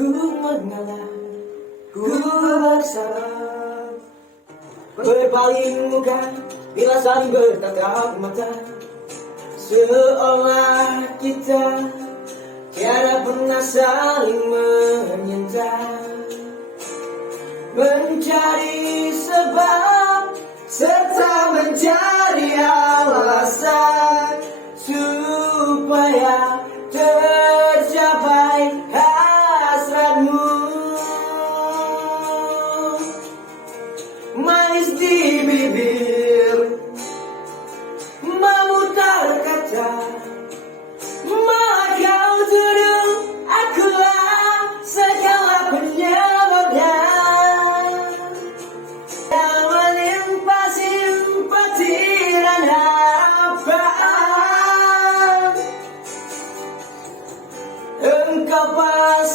Ku mengalah, ku bersalah, berpaling muka bila saling bertatap mata, seolah kita tiada pernah saling menyinta. Mencari sebab serta mencari alasan supaya